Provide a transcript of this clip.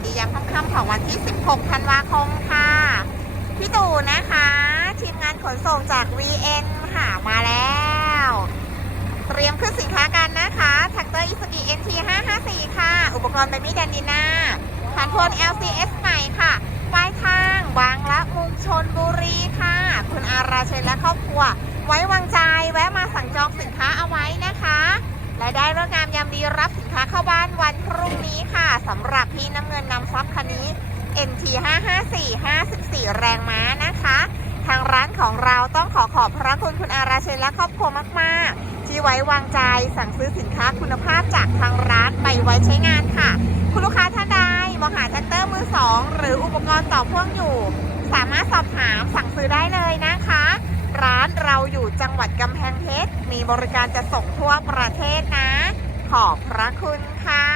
วัสดียามค่ำๆของวันที่ 16 ธันวาคมค่ะ พี่ตู่นะคะ ทีมงานขนส่งจาก VN ค่ะมาแล้ว เตรียมขึ้นสินค้ากันนะคะแท็กเตอร์อิสกิ NT 554ค่ะ อุปกรณ์เบบี้แดนดิน่าผ่านโทน LCS ใหม่ค่ะปลายทางบางละมุงชนบุรีค่ะ คุณอาราเชนและครอบครัว ไว้วางใจแวะมาสั่งจองสินค้าเอาไว้นะคะและได้เรื่องงามยามดีรับสินค้าเข้าบ้านวันพรุ่งนี้ค่ะสำหรับพี่น้ำเงินนำซับคันนี้ NT 554 54 แรงม้านะคะ ทางร้านของเราต้องขอขอบพระคุณคุณอาราเชนและครอบครัวมากๆ ที่ไว้วางใจสั่งซื้อสินค้าคุณภาพจากทางร้านไปไว้ใช้งานค่ะ คุณลูกค้าท่านใดมองหาแท็กเตอร์มือสองหรืออุปกรณ์ต่อพ่วงอยู่ สามารถสอบถามสั่งซื้อได้เลยนะคะ ร้านเราอยู่จังหวัดกำแพงเพชรมีบริการจะส่งทั่วประเทศนะ ขอบพระคุณค่ะ